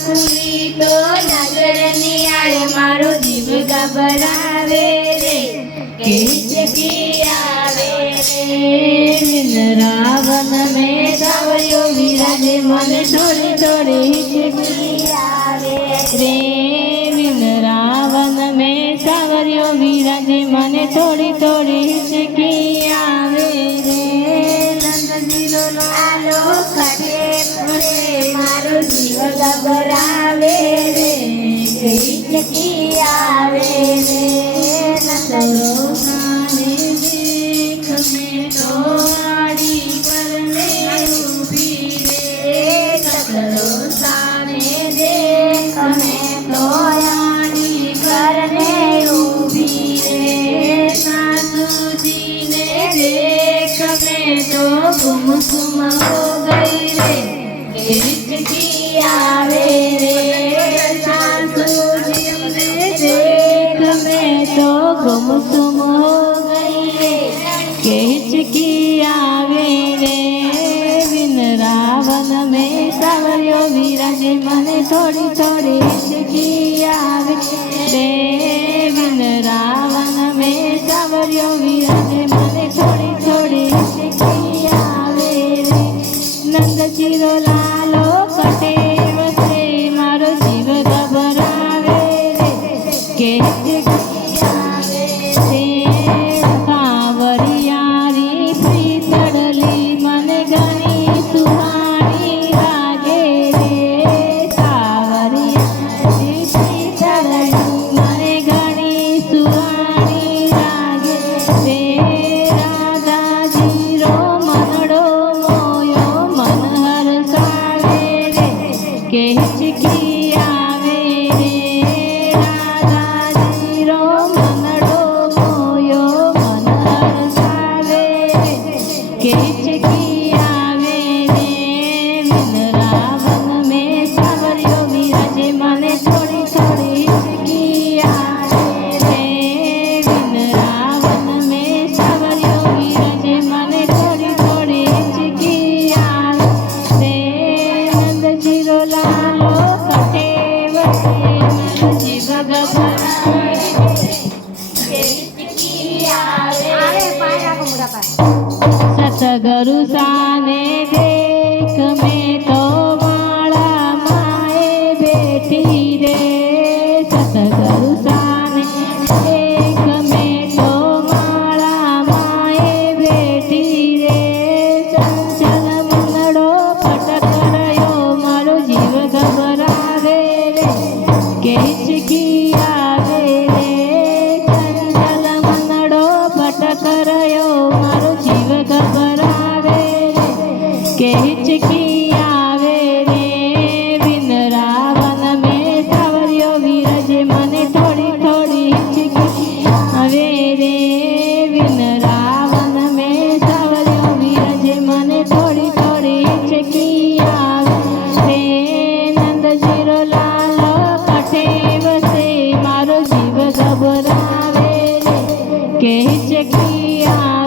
ખુલી તો નાગરની આળે મારો જીવ ગભરાવે રે કે જગી આવે રે રાવણ મે ધાવ્યો વિરાજે મન ડોળી ડોળી જગી આવે રે રાવણ મે સાવર્યો વિરાજે, મને થોડી થોડી ગભરાવે રે કઈ આવે રે નસરો ગુમસુમ હો ગઈ કેચ કી આવે રે વિન રાવણ મેં સાવર્યો વિરાજે, મને થોડી થોડી હિચકી આવે રે વિન રાવણ મેં સાવર્યો વિરાજે Sata Garuzane. ગભરાવે કે ચકિયા